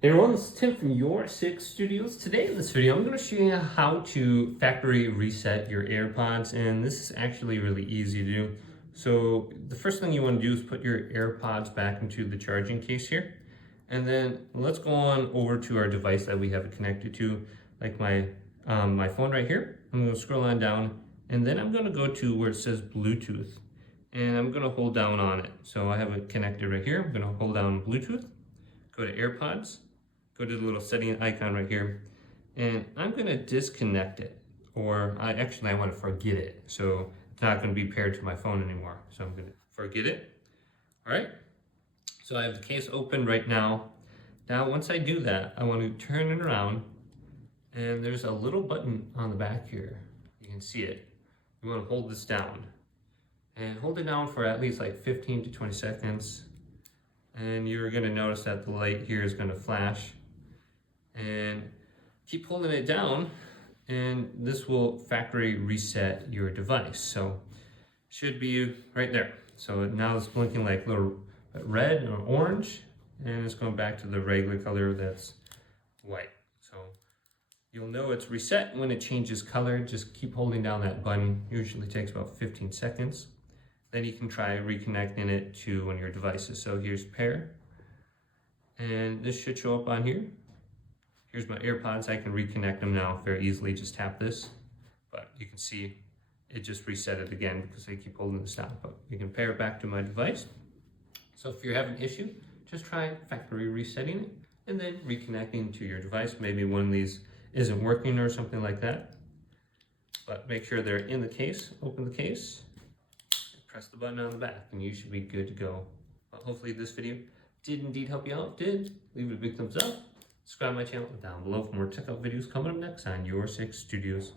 Hey everyone, this is Tim from YourSixGaming. Today in this video, I'm going to show you how to factory reset your AirPods, and this is actually really easy to do. So the first thing you want to do is put your AirPods back into the charging case here, and then let's go on over to our device that we have it connected to, like my phone right here. I'm going to scroll on down, and then I'm going to go to where it says Bluetooth, and I'm going to hold down on it. So I have it connected right here. I'm going to hold down Bluetooth, go to AirPods. Go to the little setting icon right here, and I'm going to disconnect it, or I want to forget it. So it's not going to be paired to my phone anymore. So I'm going to forget it. All right. So I have the case open right now. Now, once I do that, I want to turn it around, and there's a little button on the back here. You can see it. You want to hold this down, and hold it down for at least like 15 to 20 seconds. And you're going to notice that the light here is going to flash. And keep holding it down, and this will factory reset your device. So should be right there. So now it's blinking like little red or orange, and it's going back to the regular color that's white. So you'll know it's reset when it changes color. Just keep holding down that button. Usually takes about 15 seconds. Then you can try reconnecting it to one of your devices. So here's pair, and this should show up on here. Here's my AirPods. I can reconnect them now very easily. Just tap this, but you can see it just reset it again because I keep holding this down. But you can pair it back to my device. So if you're having an issue, just try factory resetting it and then reconnecting to your device. Maybe one of these isn't working or something like that. But make sure they're in the case. Open the case, press the button on the back, and you should be good to go. Well, hopefully this video did indeed help you out. If it did, leave it a big thumbs up. Subscribe to my channel down below for more tech out videos coming up next on YourSixGaming.